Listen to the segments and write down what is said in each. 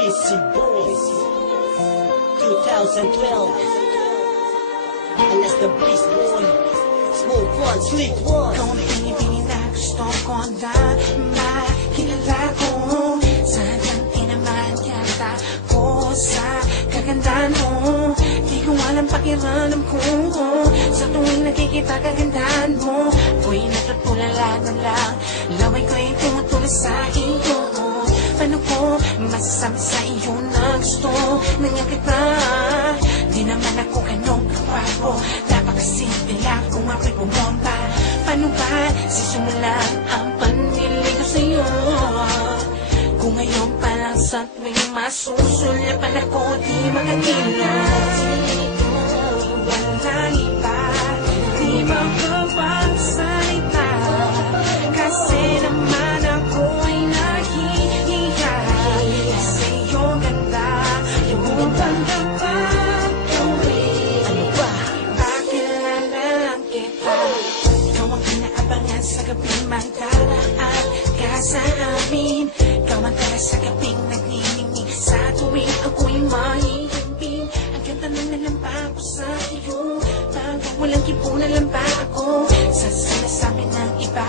Easy Boys 2012. Alas the Beast Boy, Smoke One, Sleep One. Ikaw ang pinipili na gusto ko na makilala ko. Sadyang tinamaan yata ko sa kagandahan mo. Di ko alam pakiramdam ko sa tuwing nakikita kagandahan mo. Ako'y natutulala na lang, laway ko'y tumutuloy sa iyo. Paano ko masasabi sa iyo na gusto na nga kita? Di naman ako ganong kapago, napakasimple lang kung ako'y pumunta. Paano ba sisimulan ang panili ko sa'yo? Kung ngayon pa lang sa tuwing masusulyapan ako, di makakilos. Walang iba, di makapagsalita, kasi naman ako'y nahihiya sa iyong ganda, yung buong pagdapat gawin. Ano ba? Pakilala lang kita. Ikaw ang pinaabangan sa gabing magdaraan ka sa amin. Ikaw ang tala sa gabing nagniningning sa tuwing ako'y mahihimbing. Ang ganda ng nalampa ko sa iyo, bago walang kipunan lang ba ako sa sinasabi ng iba.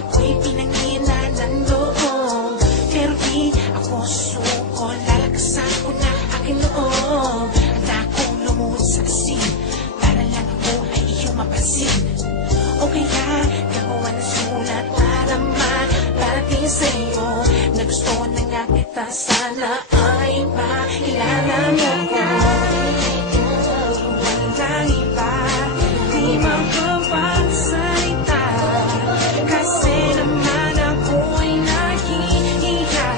Ako'y pinangilan ng loob, pero di ako suko. Lalakasan ko na aking loob. Handa akong lumuhod sa asin para lang ako ay iyong mapansin. O kaya gagawa ng sulat para maparating sa'yo na gusto na nga kita, sana ay makilala mo ko. Walang iba, di makapagsalita, kasi naman ako'y nahihiya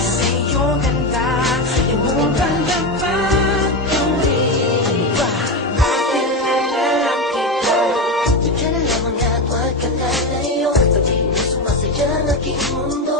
sa iyong ganda, yung buong pagdapat gawin. Ano ba? Pakilala lang kita. Diyan na lamang at huwag kang lalayo, pati mo sumasaya ang aking mundo.